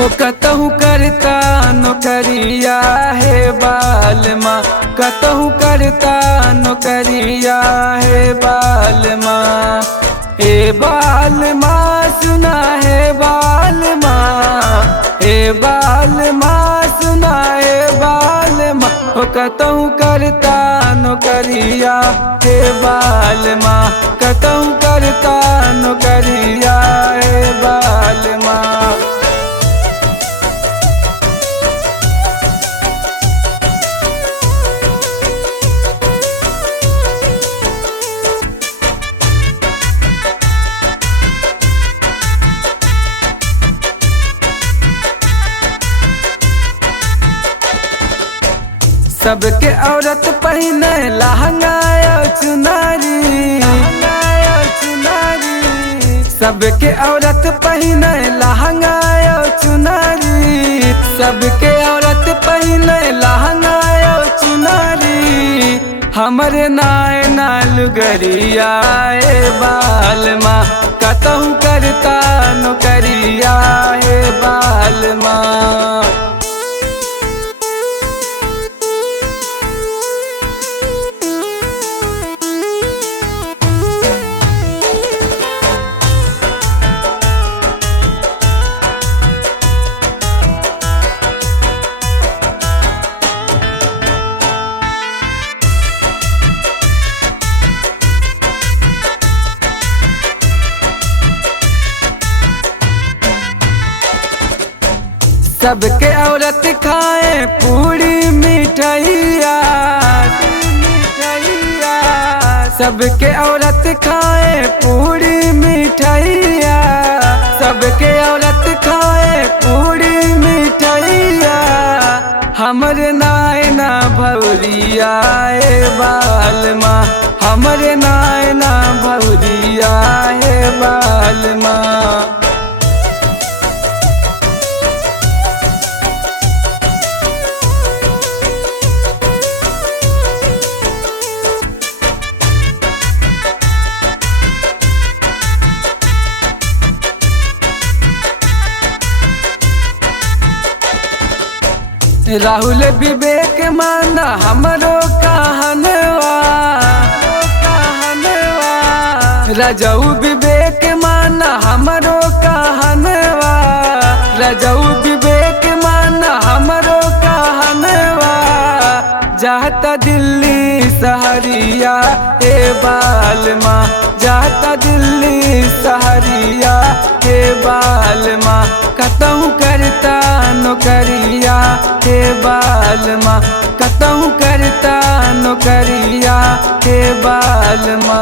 हो कतहु करता नौकरिया हे बालमा, कतहु करता नौकरिया हे बालमा। हे बालमा सुना हे बालमा, हे बालमा सुना हे बालमा। हो कतहु करता नौकरिया हे बालमा, कतहु करता नौकरिया हे बालमा। सबके औरत पहने लहंगा चुनारी, सबके औरत पहने लहंगा चुनारी, सबके औरत पहने लहंगा चुनारी। हमरे नाय नालुगरिया हे बालमा, कतहु करता नौकरिया हे बालमा। सबके औरत खाए पूरी मिठाइया, सबके औरत खाए पूरी मिठाइया, सबके औरत खाए पूरी मिठाइया। हमरे नाय ना भौरिया हे बालमा, हमरे नाय ना भौरिया हे बालमा। राहुल विवेक माना हमरो कहनवा, रजऊ विवेक माना हमरो कहनवा, रजऊ विवेक माना हमरो कहनवा। जाता दिल्ली सहरिया हे बालमा, जाता दिल्ली सहरिया हे बालमा। कतहु करता नौकरिया हे बालमा, कतहु करता नौकरिया हे बालमा।